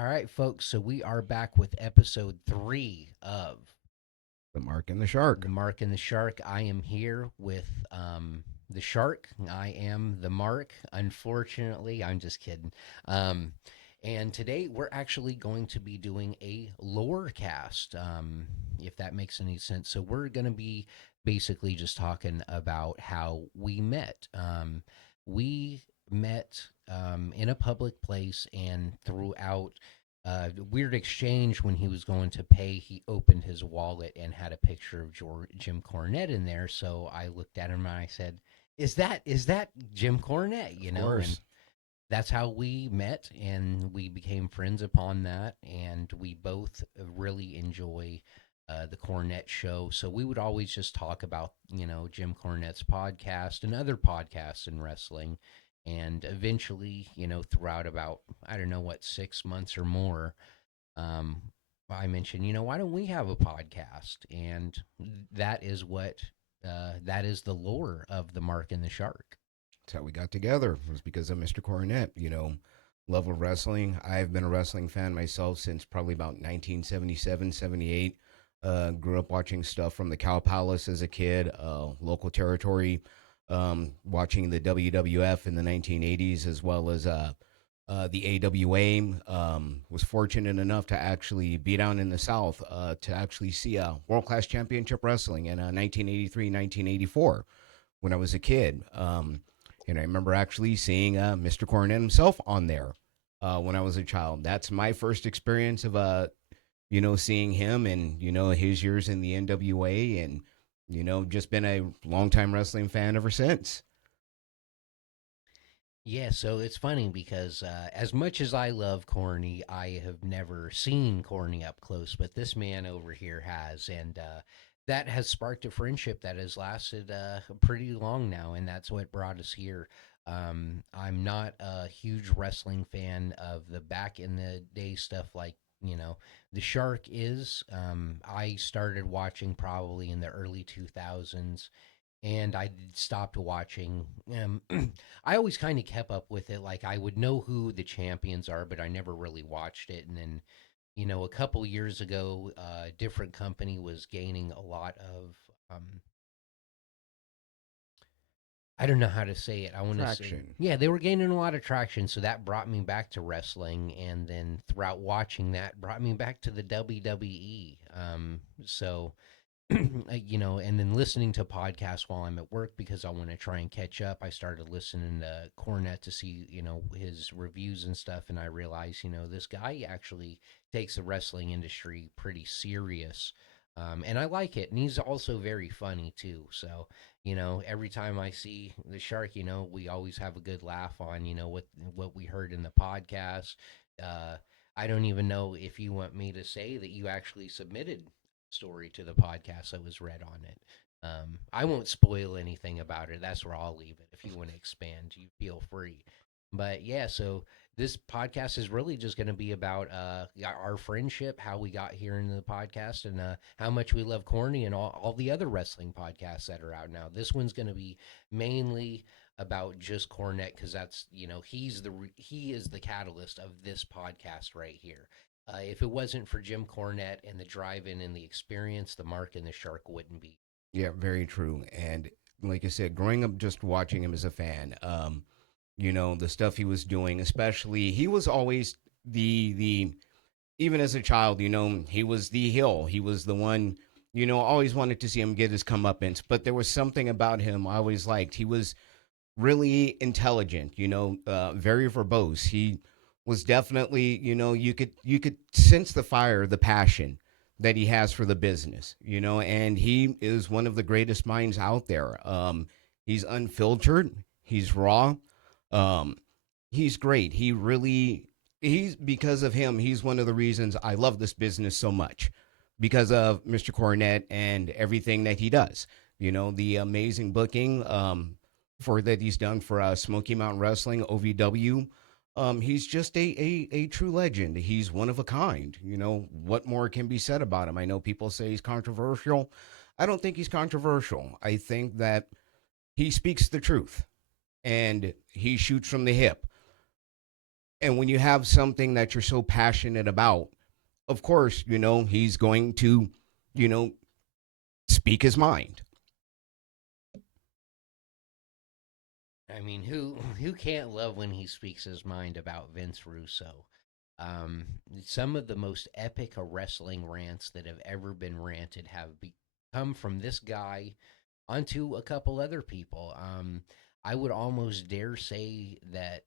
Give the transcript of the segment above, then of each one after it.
All right, folks. So we are back with episode 3 of The Mark and the The Shark. Mark and the Shark. I am here with the Shark. I am the Mark. Unfortunately, I'm just kidding. Um, and today we're actually going to be doing a Lorecast, if that makes any sense. So we're going to be basically just talking about how we met. We met in a public place and throughout weird exchange when he was going to pay. He opened his wallet and had a picture of Jim Cornette in there. So I looked at him and I said, "Is that Jim Cornette?" Of And course. that's how we met, and we became friends upon that. And we both really enjoy the Cornette show. So we would always just talk about Jim Cornette's podcast and other podcasts in wrestling. And eventually, throughout about I don't know what 6 months or more, um, I mentioned, why don't we have a podcast? And that is that is the lore of the Mark and the Shark. That's how we got together. It was because of Mr. Cornette. Love of wrestling. I've been a wrestling fan myself since probably about 1977, 78. Grew up watching stuff from the Cow Palace as a kid, local territory, watching the WWF in the 1980s as well as the AWA. Was fortunate enough to actually be down in the South to actually see World Class Championship Wrestling in 1983, 1984 when I was a kid. And I remember actually seeing Mr. Cornette himself on there when I was a child. That's my first experience of seeing him and his years in the NWA, and just been a longtime wrestling fan ever since. Yeah, so it's funny because as much as I love Corny, I have never seen Corny up close, but this man over here has, and that has sparked a friendship that has lasted pretty long now, and that's what brought us here. I'm not a huge wrestling fan of the back in the day stuff like the Shark is. I started watching probably in the early 2000s, and I stopped watching. I always kind of kept up with it. Like I would know who the champions are, but I never really watched it. And then, a couple years ago, a different company was gaining a lot of. I don't know how to say it. I want to say, Traction. yeah, they were gaining a lot of traction. So that brought me back to wrestling. And then throughout watching that, brought me back to the WWE. So and then listening to podcasts while I'm at work because I want to try and catch up. I started listening to Cornette to see, his reviews and stuff. And I realized, this guy actually takes the wrestling industry pretty serious. And I like it. And he's also very funny, too. So, every time I see the shark, we always have a good laugh on, what we heard in the podcast. Uh, I don't even know if you want me to say that you actually submitted story to the podcast that was read on it. I won't spoil anything about it. That's where I'll leave it. If you want to expand, you feel free. But yeah, so this podcast is really just going to be about our friendship, how we got here into the podcast, and how much we love Corny and all the other wrestling podcasts that are out now. This one's going to be mainly about just Cornette because that's he is the catalyst of this podcast right here. If it wasn't for Jim Cornette and the drive-in and the experience, the Mark and the Shark wouldn't be. Yeah, very true. And like I said, growing up just watching him as a fan, the stuff he was doing, especially he was always the even as a child, he was the heel. He was the one, always wanted to see him get his comeuppance. But there was something about him I always liked. He was really intelligent, very verbose. He was definitely, you could sense the fire, the passion that he has for the business, and he is one of the greatest minds out there. He's unfiltered, he's raw, um, he's great. He's because of him, he's one of the reasons I love this business so much because of Mr. Cornette and everything that he does. The amazing booking for that he's done for Smoky Mountain Wrestling, OVW. He's just a true legend. He's one of a kind. What more can be said about him? I know people say he's controversial. I don't think he's controversial. I think that he speaks the truth and he shoots from the hip. And when you have something that you're so passionate about, of course, he's going to, you know, speak his mind. I mean, who can't love when he speaks his mind about Vince Russo? Um, some of the most epic wrestling rants that have ever been ranted have come from this guy onto a couple other people. I would almost dare say that.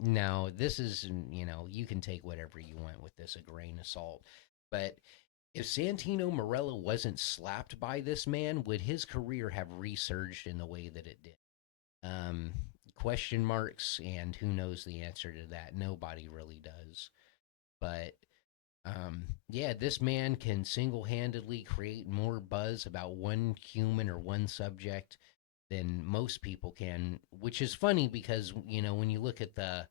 Now, this is, you can take whatever you want with this, a grain of salt. But if Santino Morello wasn't slapped by this man, would his career have resurged in the way that it did? Um, Question marks, and who knows the answer to that? Nobody really does. But yeah, this man can single handedly create more buzz about one human or one subject than most people can, which is funny because, when you look at the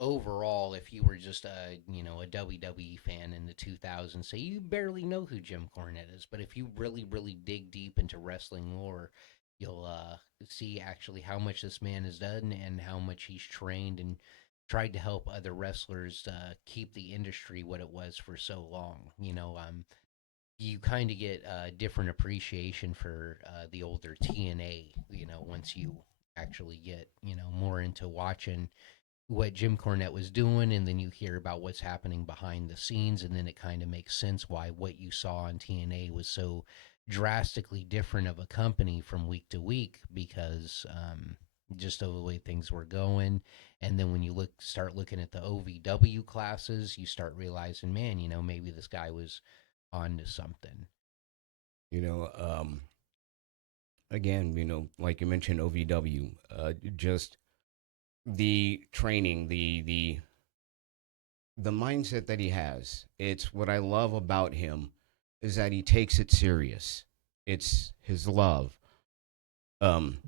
overall, if you were just a WWE fan in the 2000s, say you barely know who Jim Cornette is. But if you really, really dig deep into wrestling lore, you'll see actually how much this man has done and how much he's trained and tried to help other wrestlers keep the industry what it was for so long. You kind of get a different appreciation for the older TNA, once you actually get, more into watching what Jim Cornette was doing, and then you hear about what's happening behind the scenes, and then it kind of makes sense why what you saw on TNA was so drastically different of a company from week to week because just of the way things were going. And then when you start looking at the OVW classes, you start realizing, man, maybe this guy was on to something. You know, again, like you mentioned, OVW, just the training, the mindset that he has. It's what I love about him is that he takes it serious. It's his love. Um,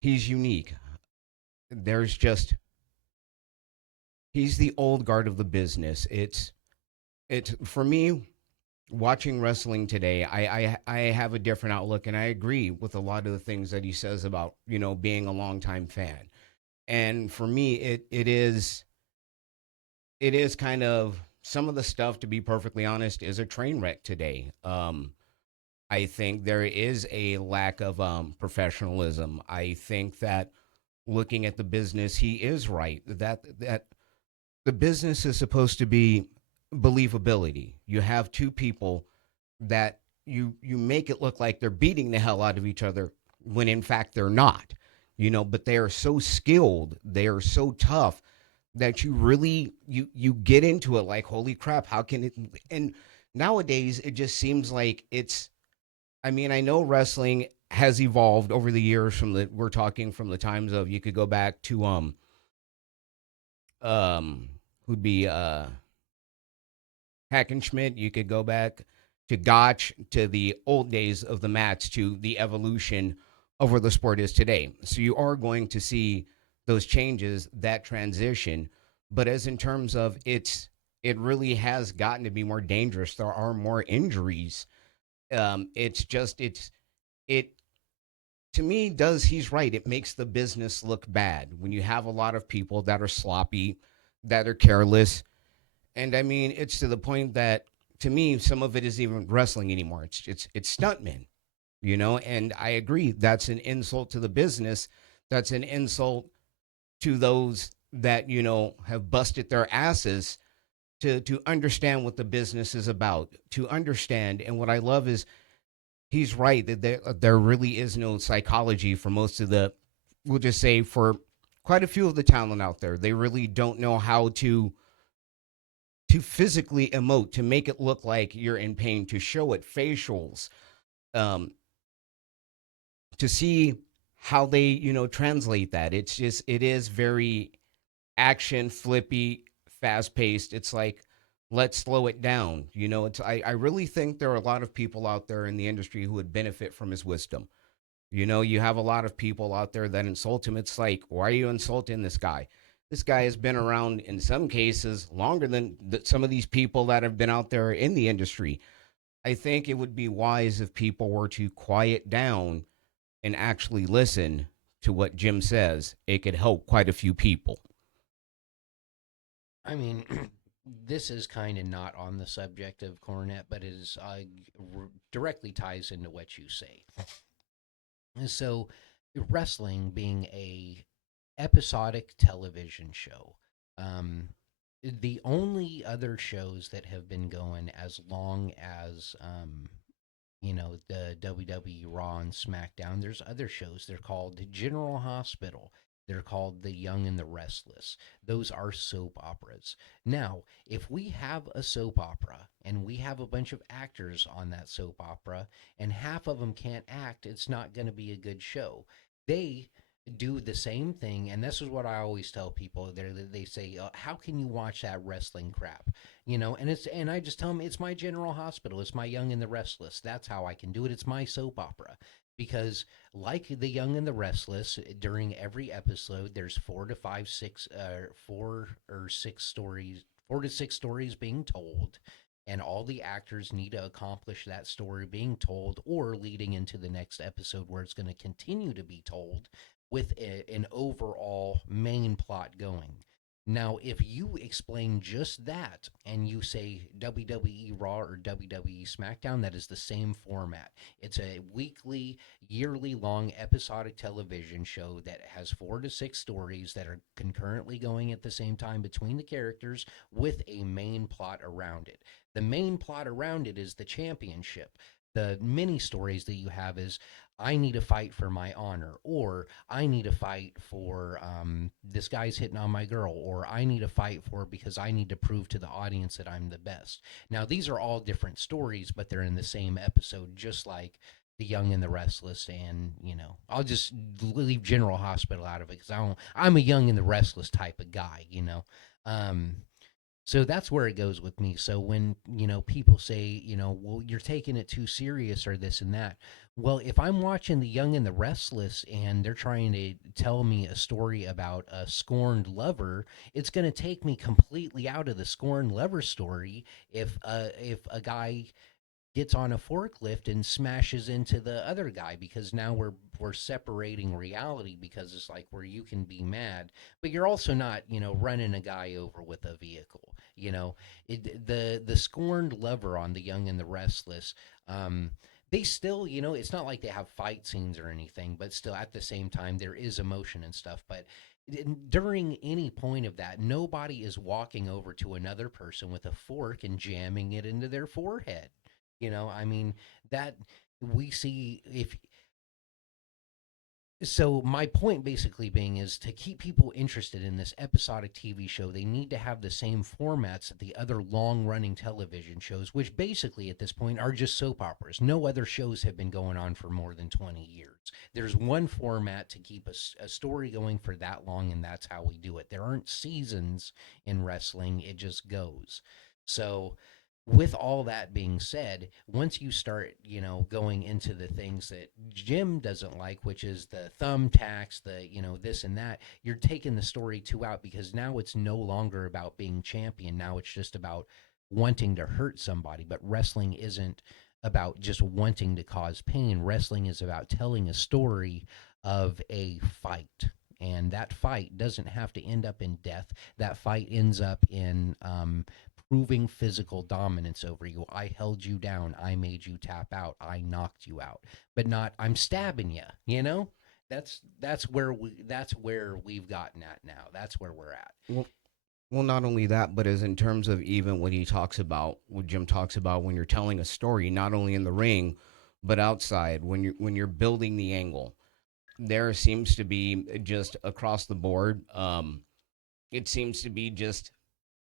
he's unique. There's just he's the old guard of the business. It's for me watching wrestling today. I have a different outlook, and I agree with a lot of the things that he says about being a longtime fan. And for me, it is kind of some of the stuff, to be perfectly honest, is a train wreck today. I think there is a lack of professionalism. I think that looking at the business, he is right that the business is supposed to be believability. You have two people that you make it look like they're beating the hell out of each other when in fact they're not. But they are so skilled, they are so tough that you really you get into it like, holy crap, how can it? And nowadays it just seems like it's, I mean, I know wrestling has evolved over the years from the we're talking from the times of, you could go back to um who'd be Hackenschmidt. You could go back to Gotch, to the old days of the mats, to the evolution of where the sport is today. So you are going to see those changes, that transition. But as in terms of it really has gotten to be more dangerous. There are more injuries. It to me does he's right. It makes the business look bad when you have a lot of people that are sloppy, that are careless, and I mean, it's to the point that to me, some of it isn't even wrestling anymore. It's stuntmen, And I agree, that's an insult to the business. That's an insult to those that have busted their asses to understand what the business is about. To understand, and what I love is he's right that there really is no psychology for most of the. We'll just say for quite a few of the talent out there, they really don't know how to physically emote, to make it look like you're in pain, to show it, facials, um, to see how they, translate that. It's just, it is very action, flippy, fast paced. It's like, let's slow it down. I really think there are a lot of people out there in the industry who would benefit from his wisdom. You have a lot of people out there that insult him. It's like, why are you insulting this guy? This guy has been around in some cases longer than some of these people that have been out there in the industry. I think it would be wise if people were to quiet down and actually listen to what Jim says, it could help quite a few people. I mean, this is kind of not on the subject of Cornette, but it is directly ties into what you say. So, wrestling being a episodic television show, um, the only other shows that have been going as long as the WWE Raw and SmackDown. There's other shows. They're called General Hospital. They're called The Young and the Restless. Those are soap operas. Now, if we have a soap opera and we have a bunch of actors on that soap opera and half of them can't act, it's not going to be a good show. They do the same thing, and this is what I always tell people. They say, "How can you watch that wrestling crap?" And I just tell them it's my General Hospital, it's my Young and the Restless. That's how I can do it. It's my soap opera because, like the Young and the Restless, during every episode, there's 4 to 6 stories being told. And all the actors need to accomplish that story being told or leading into the next episode where it's going to continue to be told with an overall main plot going. Now, if you explain just that and you say WWE Raw or WWE SmackDown, that is the same format. It's a weekly, yearly long episodic television show that has 4 to 6 stories that are concurrently going at the same time between the characters with a main plot around it. The main plot around it is the championship. The mini stories that you have is I need to fight for my honor, or I need to fight for this guy's hitting on my girl, or I need to fight for because I need to prove to the audience that I'm the best. Now, these are all different stories, but they're in the same episode, just like the Young and the Restless. And I'll just leave General Hospital out of it because I'm a Young and the Restless type of guy. Um, so that's where it goes with me. So when, people say, well, you're taking it too serious or this and that. Well, if I'm watching The Young and the Restless and they're trying to tell me a story about a scorned lover, it's going to take me completely out of the scorned lover story if a guy gets on a forklift and smashes into the other guy, because now we're separating reality, because it's like where you can be mad but you're also not running a guy over with a vehicle. The scorned lover on The Young and the Restless, they still, it's not like they have fight scenes or anything, but still at the same time there is emotion and stuff. But during any point of that, nobody is walking over to another person with a fork and jamming it into their forehead. I mean, that we see if so my point basically being is to keep people interested in this episodic TV show, they need to have the same formats that the other long running television shows, which basically at this point are just soap operas. No other shows have been going on for more than 20 years. There's one format to keep a story going for that long, and that's how we do it. There aren't seasons in wrestling, it just goes. So with all that being said, once you start, going into the things that Jim doesn't like, which is the thumbtacks, the, this and that, you're taking the story too out, because now it's no longer about being champion. Now it's just about wanting to hurt somebody. But wrestling isn't about just wanting to cause pain. Wrestling is about telling a story of a fight. And that fight doesn't have to end up in death. That fight ends up in proving physical dominance over you. I held you down. I made you tap out. I knocked you out. But not I'm stabbing you. That's where we've gotten at now. That's where we're at. Well, well, not only that, but as in terms of even what he talks about, what Jim talks about when you're telling a story, not only in the ring, but outside when you're building the angle, there seems to be just across the board. It seems to be just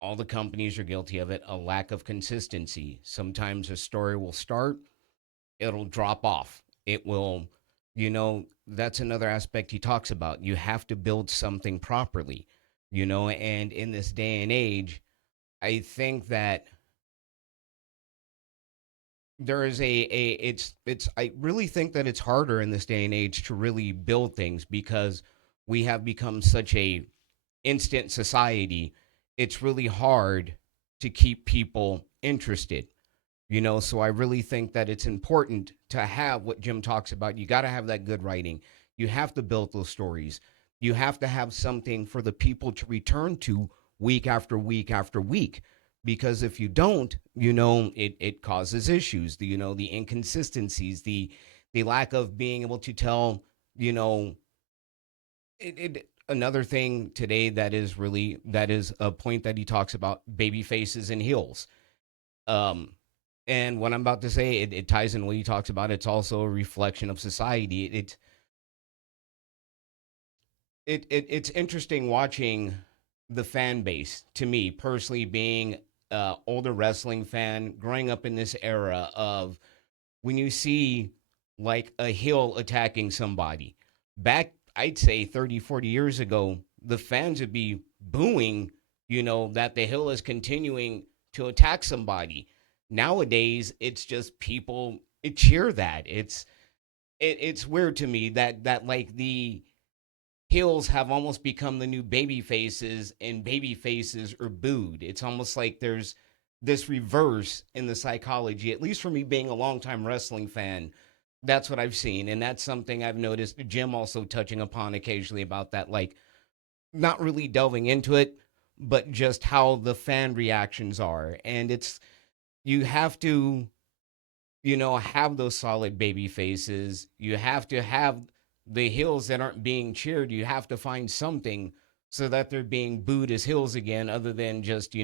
all the companies are guilty of it, a lack of consistency. Sometimes a story will start, it'll drop off. It will, that's another aspect he talks about. You have to build something properly, and in this day and age, I think that there is it's I really think that it's harder in this day and age to really build things because we have become such a instant society. It's really hard to keep people interested. So I really think that it's important to have what Jim talks about. You got to have that good writing. You have to build those stories. You have to have something for the people to return to week after week after week. Because if you don't, it causes issues. The inconsistencies, the lack of being able to tell, you know, another thing today that is a point that he talks about: baby faces and heels. Um, and what I'm about to say, it ties in what he talks about. It's also a reflection of society. It's interesting watching the fan base. To me personally, being older wrestling fan, growing up in this era of when you see like a heel attacking somebody back, I'd say 30, 40 years ago, the fans would be booing, that the heel is continuing to attack somebody. Nowadays, it's just people cheer that. It's weird to me that like the heels have almost become the new baby faces, and baby faces are booed. It's almost like there's this reverse in the psychology, at least for me being a longtime wrestling fan. That's what I've seen. And that's something I've noticed Jim also touching upon occasionally about that, like not really delving into it, but just how the fan reactions are. And you have to have those solid baby faces. You have to have the heels that aren't being cheered. You have to find something so that they're being booed as heels again, other than just,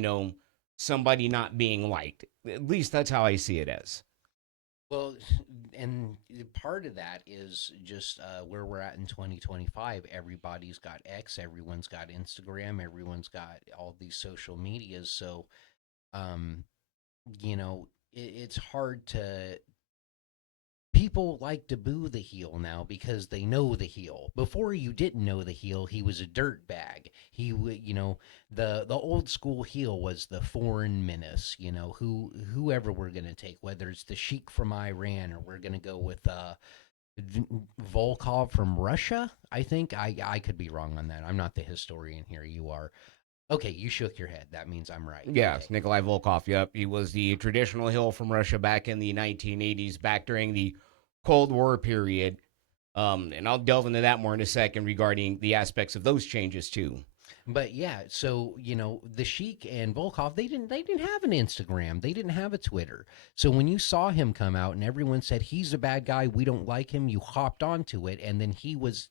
somebody not being liked. At least that's how I see it as. Well, and part of that is just where we're at in 2025. Everybody's got X, everyone's got Instagram, everyone's got all these social medias. So, um, it's hard to. People like to boo the heel now because they know the heel. Before, you didn't know the heel; he was a dirt bag. The old school heel was the foreign menace. Whoever we're gonna take, whether it's the Sheik from Iran or we're gonna go with Volkov from Russia. I think I could be wrong on that. I'm not the historian here. You are. Okay, you shook your head. That means I'm right. Okay. Yes, Nikolai Volkov. Yep, he was the traditional heel from Russia back in the 1980s, back during the Cold War period. And I'll delve into that more in a second regarding the aspects of those changes too. But yeah, so the Sheik and Volkov, they didn't have an Instagram, they didn't have a Twitter. So when you saw him come out and everyone said he's a bad guy, we don't like him, you hopped onto it, and then he was,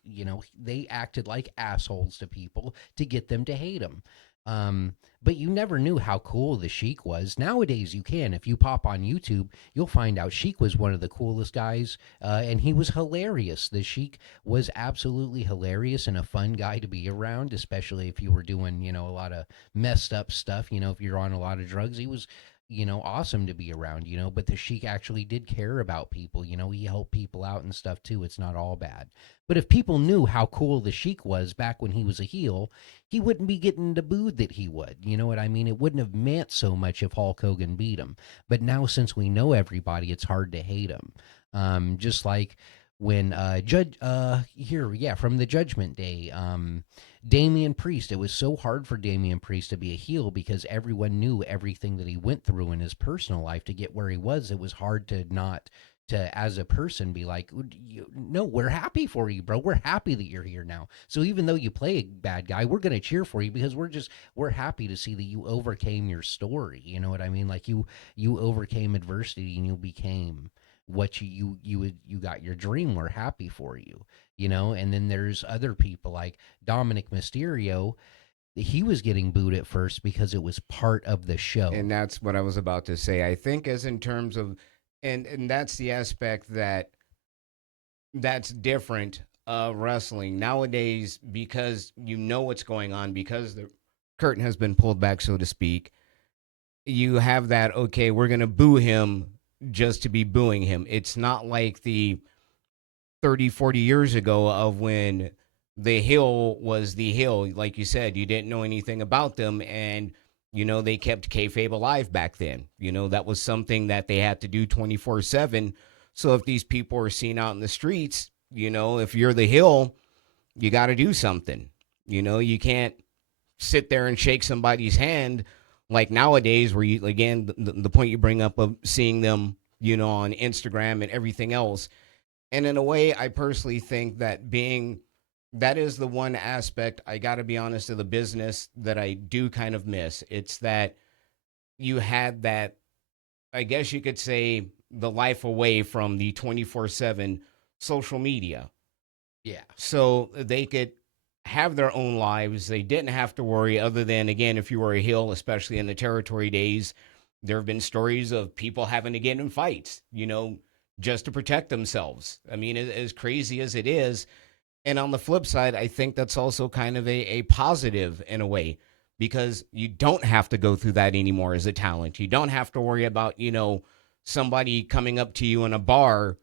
they acted like assholes to people to get them to hate him. But you never knew how cool the Sheik was. Nowadays, you can. If you pop on YouTube, you'll find out Sheik was one of the coolest guys, and he was hilarious. The Sheik was absolutely hilarious and a fun guy to be around, especially if you were doing, a lot of messed up stuff. If you're on a lot of drugs, he was, awesome to be around, but the Sheik actually did care about people. He helped people out and stuff too. It's not all bad. But if people knew how cool the Sheik was back when he was a heel, he wouldn't be getting the booed that he would. You know what I mean? It wouldn't have meant so much if Hulk Hogan beat him. But now, since we know everybody, it's hard to hate him. Just like when from the Judgment Day, Damian Priest. It was so hard for Damian Priest to be a heel because everyone knew everything that he went through in his personal life to get where he was. It was hard to not to, as a person, be like, no, we're happy for you, bro. We're happy that you're here now. So even though you play a bad guy, we're gonna cheer for you because we're happy to see that you overcame your story. You know what I mean? Like you overcame adversity and you became what you got your dream. We're happy for you. And then there's other people like Dominic Mysterio. He was getting booed at first because it was part of the And show. that's what I was about to say. I think as in terms of, and that's the aspect that's different of wrestling nowadays, because you know what's going on, because the curtain has been pulled back, so to speak. You have that, okay, we're going to boo him just to be booing him. It's not like the 30, 40 years ago of when the hill was the hill. Like you said, you didn't know anything about them, and they kept kayfabe alive back then. That was something that they had to do 24/7. So if these people are seen out in the streets, if you're the hill, you got to do something. You can't sit there and shake somebody's hand Like nowadays, where you again the point you bring up of seeing them, on Instagram and everything else. And in a way, I personally think that is the one aspect, I got to be honest, of the business that I do kind of miss. It's that you had that, I guess you could say, the life away from the 24/7 social media. Yeah. So they could have their own lives. They didn't have to worry, other than, again, if you were a heel, especially in the territory days, there have been stories of people having to get in fights, just to protect themselves. I mean, as crazy as it is. And on the flip side, I think that's also kind of a positive in a way, because you don't have to go through that anymore as a talent. You don't have to worry about, somebody coming up to you in a bar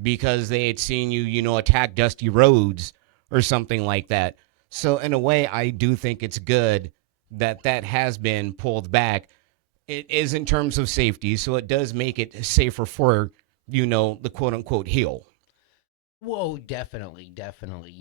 because they had seen you, attack Dusty Rhodes or something like that. So in a way, I do think it's good that that has been pulled back. It is in terms of safety, so it does make it safer for, the quote unquote heel. Whoa, definitely, definitely.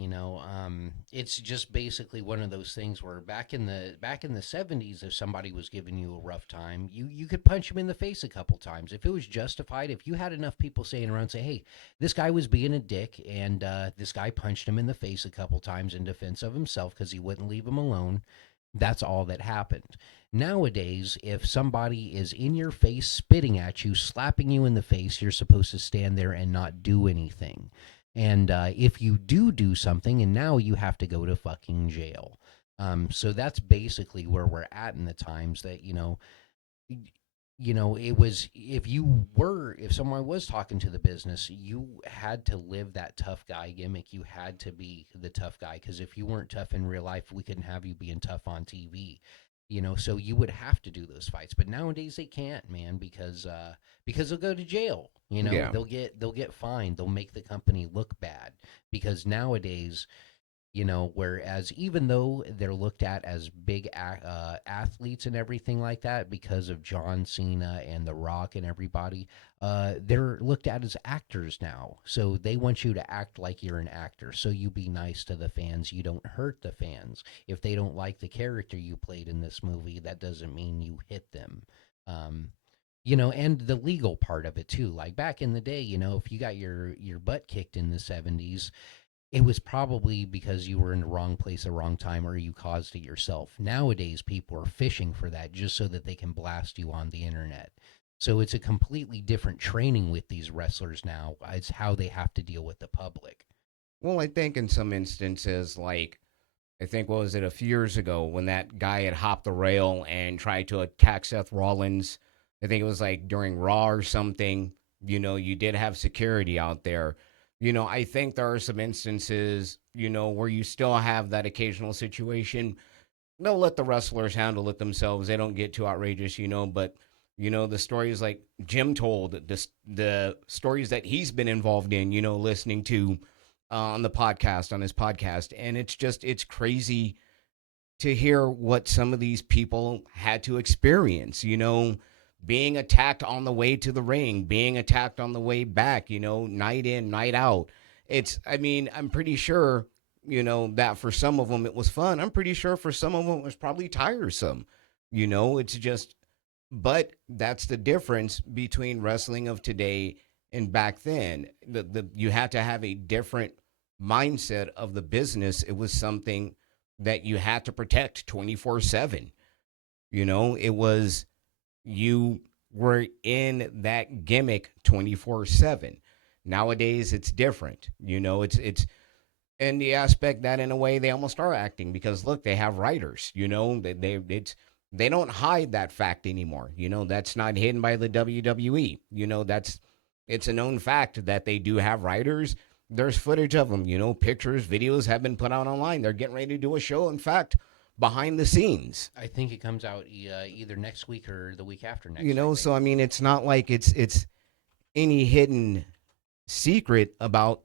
It's just basically one of those things where back in the 70s, if somebody was giving you a rough time, you could punch him in the face a couple times if it was justified. If you had enough people saying around, say, "Hey, this guy was being a dick," and this guy punched him in the face a couple times in defense of himself because he wouldn't leave him alone. That's all that happened. Nowadays, if somebody is in your face, spitting at you, slapping you in the face, you're supposed to stand there and not do anything. And if you do something, and now you have to go to fucking jail. So that's basically where we're at in the times that, it was, if someone was talking to the business, you had to live that tough guy gimmick. You had to be the tough guy, because if you weren't tough in real life, we couldn't have you being tough on TV. So you would have to do those fights. But nowadays they can't, man, because they'll go to jail. Yeah. They'll get fined. They'll make the company look bad, because nowadays, whereas even though they're looked at as big athletes and everything like that because of John Cena and The Rock and everybody, they're looked at as actors now. So they want you to act like you're an actor. So you be nice to the fans. You don't hurt the fans. If they don't like the character you played in this movie, that doesn't mean you hit them. Um, and the legal part of it too. Like back in the day, if you got your butt kicked in the 70s, it was probably because you were in the wrong place at the wrong time, or you caused it yourself. Nowadays, people are fishing for that just so that they can blast you on the internet. So it's a completely different training with these wrestlers now. It's how they have to deal with the public. Well, I think in some instances, like, I think, what was it, a few years ago when that guy had hopped the rail and tried to attack Seth Rollins. I think it was like during Raw or something. You did have security out there. I think there are some instances, where you still have that occasional situation. They'll let the wrestlers handle it themselves. They don't get too outrageous, but the stories like Jim told, the stories that he's been involved in, listening to on the podcast, on his podcast. And it's crazy to hear what some of these people had to experience, being attacked on the way to the ring, being attacked on the way back, night in, night out. I mean, I'm pretty sure, that for some of them it was fun. I'm pretty sure for some of them it was probably tiresome. It's just, but that's the difference between wrestling of today and back then. You had to have a different mindset of the business. It was something that you had to protect 24/7. It was, you were in that gimmick 24/7. Nowadays it's different. It's in the aspect that in a way they almost are acting, because look, they have writers, they don't hide that fact anymore. That's not hidden by the WWE. It's a known fact that they do have writers. There's footage of them, pictures, videos have been put out online. They're getting ready to do a show, in fact, behind the scenes. I think it comes out either next week or the week after next, I So think. I mean, it's not like it's any hidden secret about,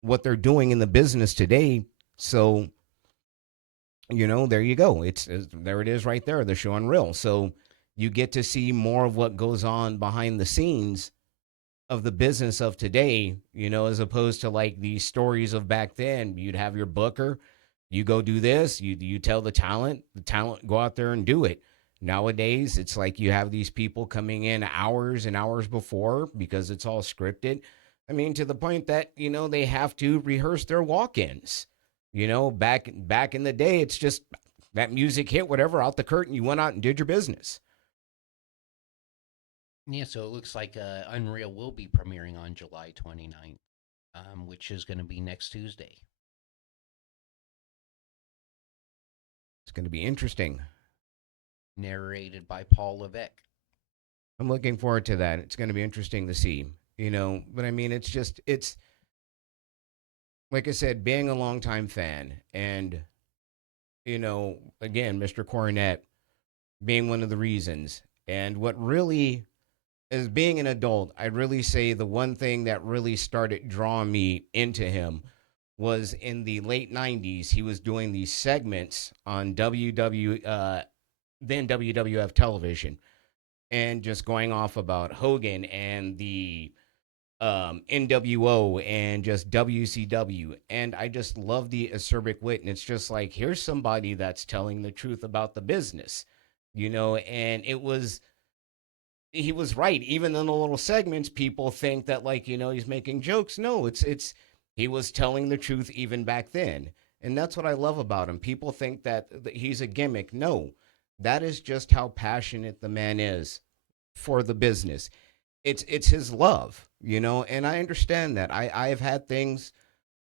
what they're doing in the business today. So, there you go. There it is right there, the show and reel. So you get to see more of what goes on behind the scenes of the business of today, as opposed to like these stories of back then. You'd have your booker, you go do this, you tell the talent go out there and do it. Nowadays, it's like you have these people coming in hours and hours before because it's all scripted. I mean, to the point that, they have to rehearse their walk-ins. Back in the day, it's just that music hit, whatever, out the curtain, you went out and did your business. Yeah, so it looks like Unreal will be premiering on July 29th, which is going to be next Tuesday. It's going to be interesting. Narrated by Paul Levesque. I'm looking forward to that. It's going to be interesting to see, but I mean, it's like I said, being a longtime fan and, again, Mr. Cornette being one of the reasons. And what really, as being an adult, I'd really say the one thing that really started drawing me into him was in the late 90s. He was doing these segments on then WWF television, and just going off about Hogan and the NWO and just WCW. And I just love the acerbic wit. And it's just like, here's somebody that's telling the truth about the business, and he was right. Even in the little segments, people think that, like, he's making jokes. No, he was telling the truth even back then. And that's what I love about him. People think that he's a gimmick. No, that is just how passionate the man is for the business. It's his love, and I understand that. I've had things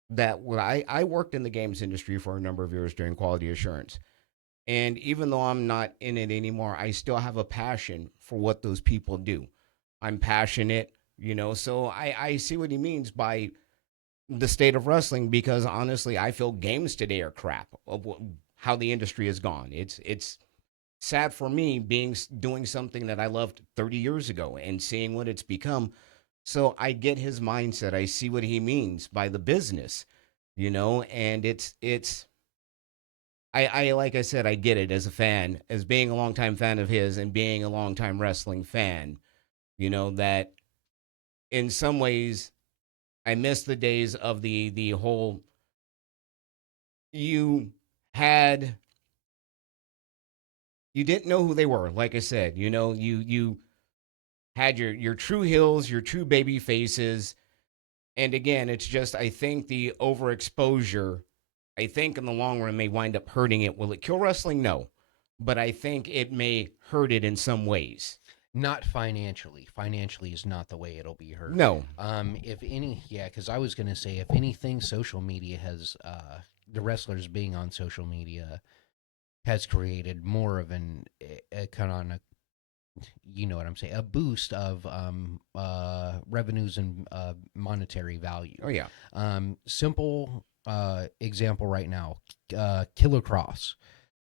that when I worked in the games industry for a number of years during quality assurance. And even though I'm not in it anymore, I still have a passion for what those people do. I'm passionate, so I see what he means by the state of wrestling, because honestly, I feel games today are crap of how the industry has gone. It's sad for me being doing something that I loved 30 years ago and seeing what it's become. So I get his mindset. I see what he means by the business, and it's I like I said, I get it as a fan, as being a longtime fan of his and being a longtime wrestling fan, that in some ways I miss the days of the whole you had you didn't know who they were. Like I said, you had your true heels, your true baby faces. And again, it's just, I think the overexposure, I think in the long run may wind up hurting it. Will it kill wrestling? No. But I think it may hurt it in some ways. Not financially. Financially is not the way it'll be hurt. No. If any, yeah, because I was gonna say, if anything, social media has the wrestlers being on social media has created more of a kind of a, you know what I'm saying, a boost of revenues and monetary value. Oh, yeah. Simple example right now, Killer Cross,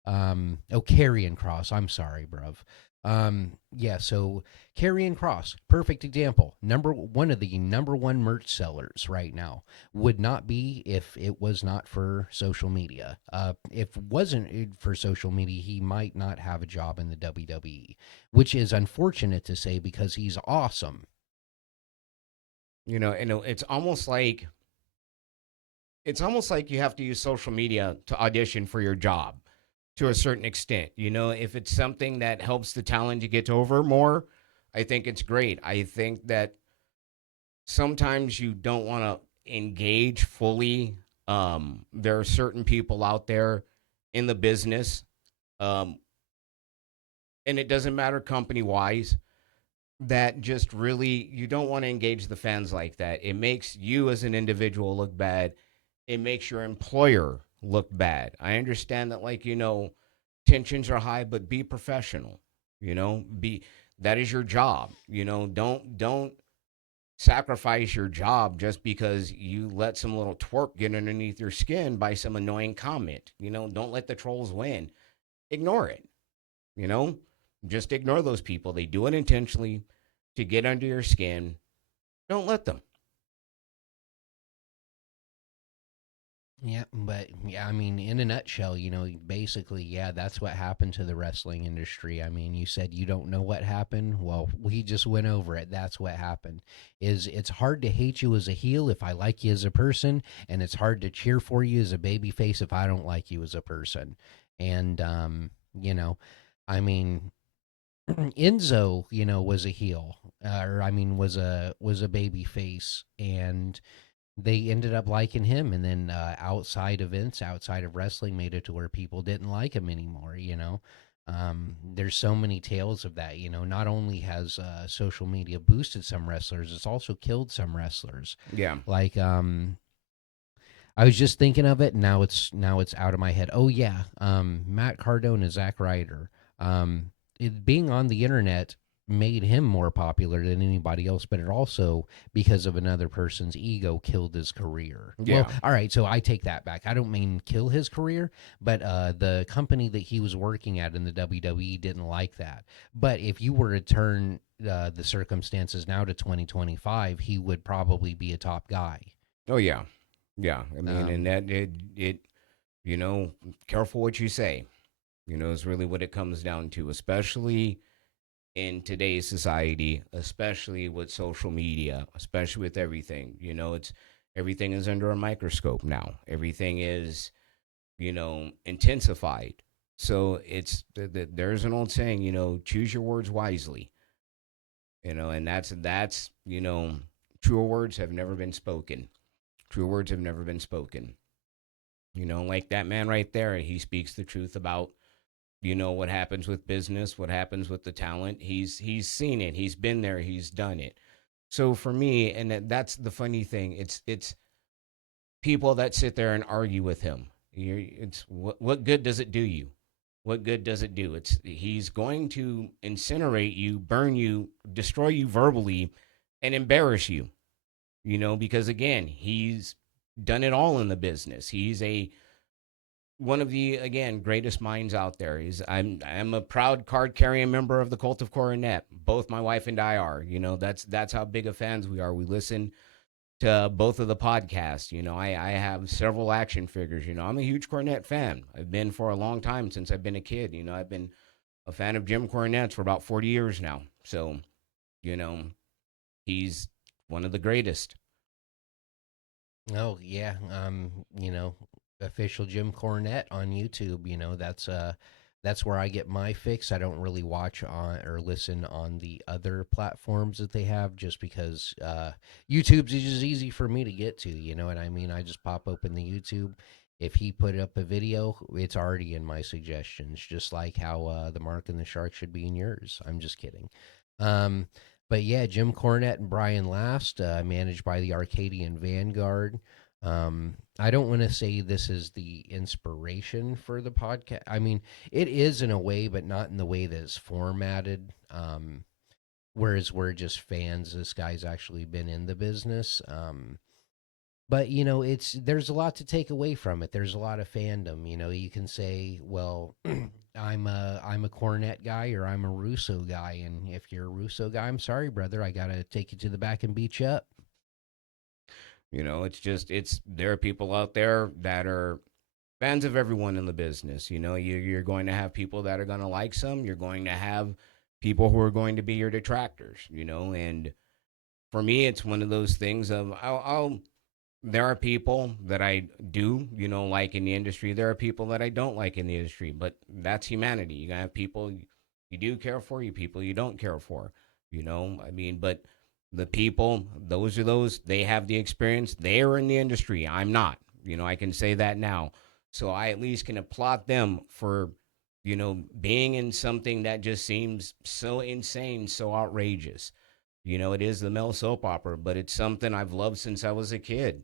Carrion Cross. I'm sorry, bruv. Yeah, so Carrion Cross, perfect example. One of the number one merch sellers right now would not be if it was not for social media. If it wasn't for social media, he might not have a job in the WWE, which is unfortunate to say because he's awesome. And it's almost like you have to use social media to audition for your job to a certain extent. If it's something that helps the talent to get over more, I think it's great. I think that sometimes you don't want to engage fully. There are certain people out there in the business, um, and it doesn't matter company wise, that just really, you don't want to engage the fans like that. It makes you as an individual look bad. It makes your employer look bad. I understand that, like, tensions are high, but be professional. Be that is your job. Don't sacrifice your job just because you let some little twerp get underneath your skin by some annoying comment. Don't let the trolls win. Ignore it. You know, just ignore those people. They do it intentionally to get under your skin. Don't let them. Yeah, but yeah, I mean, in a nutshell, basically, yeah, that's what happened to the wrestling industry. I mean, you said you don't know what happened. Well, we just went over it. That's what happened. Is it's hard to hate you as a heel if I like you as a person, and it's hard to cheer for you as a baby face if I don't like you as a person. And I mean, Enzo, was a heel, or I mean, was a baby face, and they ended up liking him. And then outside events, outside of wrestling, made it to where people didn't like him anymore. There's so many tales of that. Not only has social media boosted some wrestlers, it's also killed some wrestlers. Yeah. Like I was just thinking of it, and now it's out of my head. Oh yeah, Matt Cardona, Zack Ryder. Being on the internet made him more popular than anybody else, but it also, because of another person's ego, killed his career. Well, Yeah. all right, so I take that back. I don't mean kill his career, but the company that he was working at in the WWE didn't like that. But if you were to turn the circumstances now to 2025, he would probably be a top guy. Oh yeah. Yeah. I mean, and Um, that it you know, careful what you say. Is really what it comes down to, especially in today's society, especially with social media, especially with everything. It's everything is under a microscope now. Everything is, intensified. So there's an old saying, choose your words wisely. And that's truer words have never been spoken. True words have never been spoken. Like that man right there, he speaks the truth about what happens with business, what happens with the talent. He's seen it, he's been there, he's done it. So for me, and that's the funny thing, it's people that sit there and argue with him. It's what good does it do you? What good does it do? It's he's going to incinerate you, burn you, destroy you verbally, and embarrass you. Because again, he's done it all in the business. He's a one of the again greatest minds out there. I'm a proud card carrying member of the Cult of Coronet. Both my wife and I are. That's how big of fans we are. We listen to both of the podcasts. I have several action figures. I'm a huge Cornette fan. I've been for a long time since I've been a kid. I've been a fan of Jim Cornette for about 40 years now. So you know he's one of the greatest. Oh yeah, official Jim Cornette on YouTube. That's where I get my fix. I don't really watch on or listen on the other platforms that they have, just because YouTube's just easy for me to get to. You know what I mean? I just pop open the YouTube. If he put up a video, it's already in my suggestions, just like how the Mark and the Shark should be in yours. I'm just kidding. Um, but yeah, Jim Cornette and Brian Last, managed by the Arcadian Vanguard. I don't want to say this is the inspiration for the podcast. I mean, it is in a way, but not in the way that it's formatted. Whereas we're just fans. This guy's actually been in the business. But it's there's a lot to take away from it. There's a lot of fandom. You can say, well, I'm a Cornette guy, or I'm a Russo guy, and if you're a Russo guy, I'm sorry, brother, I gotta take you to the back and beat you up. It's just there are people out there that are fans of everyone in the business. You're going to have people that are going to like some. You're going to have people who are going to be your detractors. And for me, it's one of those things of I'll there are people that I do, like in the industry. There are people that I don't like in the industry, but that's humanity. You gotta have people you do care for, you people you don't care for. I mean, but the people, those, they have the experience. They are in the industry. I'm not. I can say that now. So I at least can applaud them for, being in something that just seems so insane, so outrageous. It is the male soap opera, but it's something I've loved since I was a kid.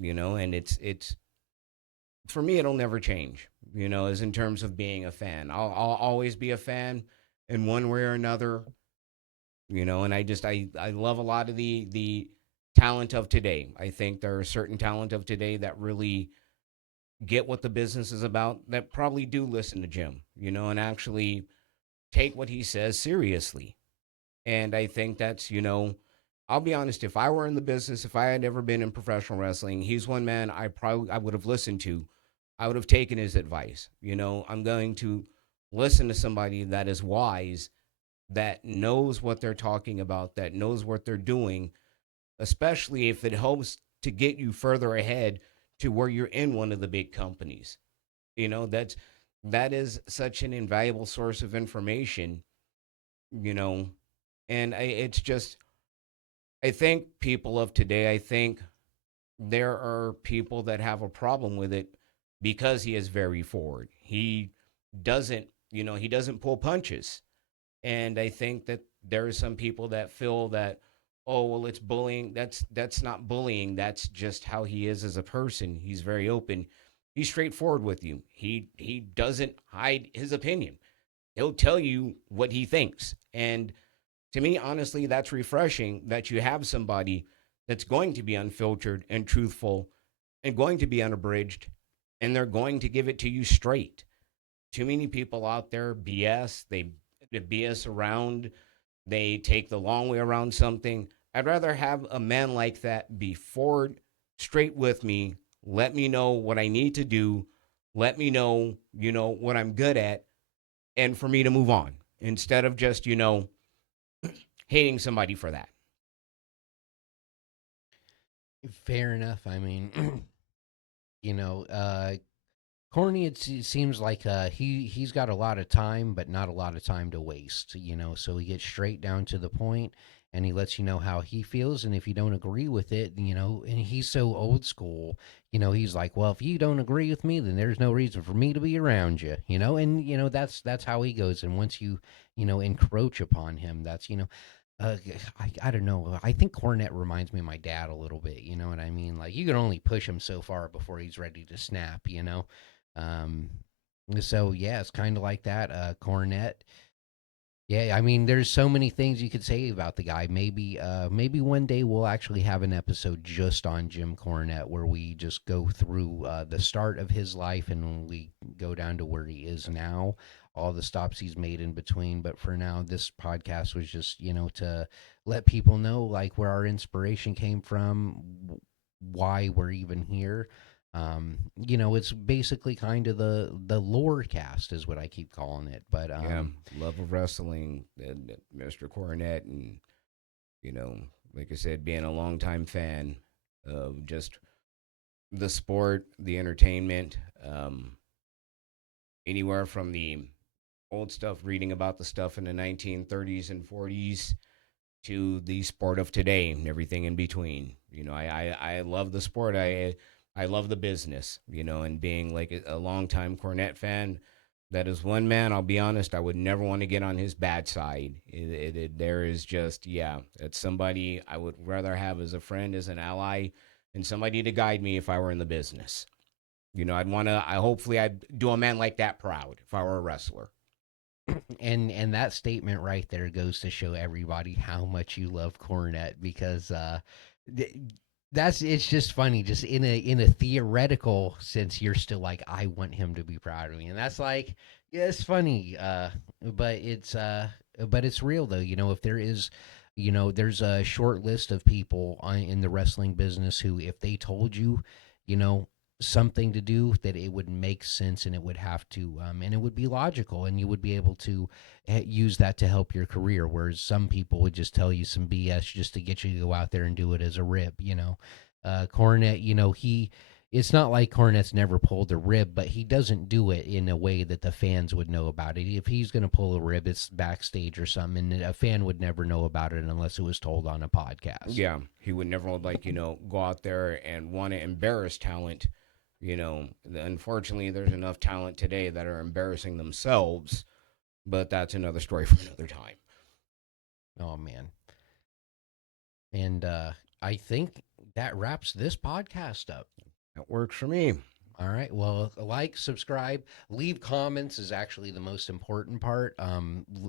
And it's for me it'll never change. As in terms of being a fan, I'll always be a fan in one way or another. And I love a lot of the talent of today. I think there are certain talent of today that really get what the business is about, that probably do listen to Jim, and actually take what he says seriously. And I think that's, I'll be honest, if I were in the business, if I had ever been in professional wrestling, he's one man I would have listened to. I would have taken his advice. I'm going to listen to somebody that is wise, that knows what they're talking about, that knows what they're doing, especially if it helps to get you further ahead to where you're in one of the big companies. That is such an invaluable source of information. you know, and it's just, I think people of today, I think there are people that have a problem with it because he is very forward. He doesn't, he doesn't pull punches. And I think that there are some people that feel that, oh, well, it's bullying. That's not bullying. That's just how he is as a person. He's very open. He's straightforward with you. He doesn't hide his opinion. He'll tell you what he thinks. And to me, honestly, that's refreshing that you have somebody that's going to be unfiltered and truthful and going to be unabridged, and they're going to give it to you straight. Too many people out there BS. They BS around. They take the long way around something. I'd rather have a man like that be forward, straight with me, let me know what I need to do, let me know, what I'm good at, and for me to move on instead of just, hating somebody for that. Fair enough. I mean, you know, Corny, it seems like he's got a lot of time, but not a lot of time to waste. So he gets straight down to the point, and he lets you know how he feels. And if you don't agree with it, and he's so old school, he's like, well, if you don't agree with me, then there's no reason for me to be around you. And that's how he goes. And once you encroach upon him, that's I don't know. I think Cornette reminds me of my dad a little bit. You know what I mean? Like you can only push him so far before he's ready to snap. Um, so yeah, it's kind of like that. Cornette. Yeah, I mean, there's so many things you could say about the guy. Maybe one day we'll actually have an episode just on Jim Cornette where we just go through the start of his life and we go down to where he is now, all the stops he's made in between. But for now, this podcast was just to let people know like where our inspiration came from, why we're even here. It's basically kind of the lore cast is what I keep calling it. But Yeah, love of wrestling, and Mr. Cornette, and you know, like I said, being a longtime fan of just the sport, the entertainment, anywhere from the old stuff, reading about the stuff in the 1930s and 40s to the sport of today and everything in between. I love the sport. I love the business. And being like a longtime Cornette fan, that is one man. I'll be honest. I would never want to get on his bad side. There is just, yeah, it's somebody I would rather have as a friend, as an ally, and somebody to guide me if I were in the business. I'd want to. I hopefully I'd do a man like that proud if I were a wrestler. and that statement right there goes to show everybody how much you love Cornette because th- that's it's just funny just in a theoretical sense you're still like I want him to be proud of me and that's like yeah it's funny but it's real though if there is there's a short list of people in the wrestling business who if they told you you know something to do that it would make sense and it would have to and it would be logical and you would be able to use that to help your career whereas some people would just tell you some BS just to get you to go out there and do it as a rib Cornette he it's not like Cornette's never pulled a rib, but he doesn't do it in a way that the fans would know about it. If he's going to pull a rib, it's backstage or something, and a fan would never know about it unless it was told on a podcast. Yeah, he would never like go out there and want to embarrass talent. Unfortunately, there's enough talent today that are embarrassing themselves, but that's another story for another time. Oh man. And I think that wraps this podcast up. That works for me. All right. Well, like, subscribe, leave comments is actually the most important part.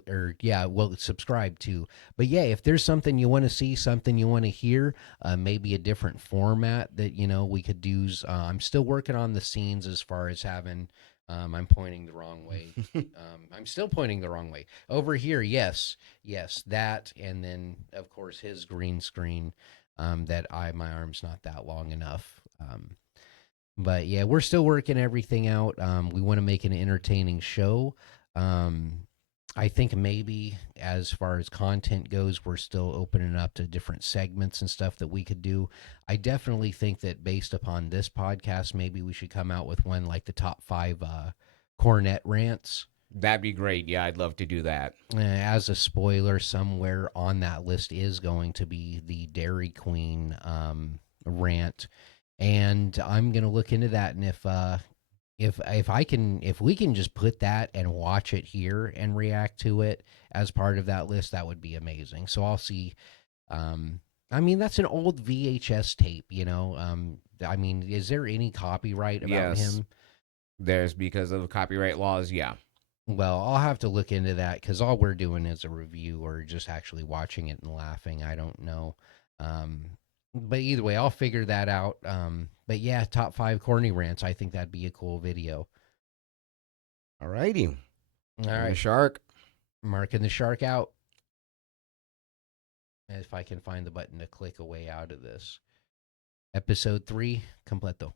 Or yeah, well, subscribe too. But yeah, if there's something you want to see, something you want to hear, maybe a different format that we could use. I'm still working on the scenes as far as having. I'm pointing the wrong way. I'm still pointing the wrong way. Over here, yes, that, and then of course his green screen. That my arm's not that long enough. But yeah, we're still working everything out. We want to make an entertaining show. Um, I think maybe as far as content goes, we're still opening up to different segments and stuff that we could do. I definitely think that based upon this podcast, maybe we should come out with one like the top five Cornet rants. That'd be great. Yeah, I'd love to do that. As a spoiler, somewhere on that list is going to be the Dairy Queen rant, and I'm gonna look into that. And if we can just put that and watch it here and react to it as part of that list, that would be amazing. So I'll see. Um, I mean, that's an old VHS tape, you know. I mean, is there any copyright about Yes, him? there's because of copyright laws. Yeah. Well, I'll have to look into that because all we're doing is a review or just actually watching it and laughing. I don't know. But either way, I'll figure that out. But yeah, top five corny rants. I think that'd be a cool video. Alrighty. All I'm the right, shark. marking the shark out. If I can find the button to click a way out of this. Episode 3, completo.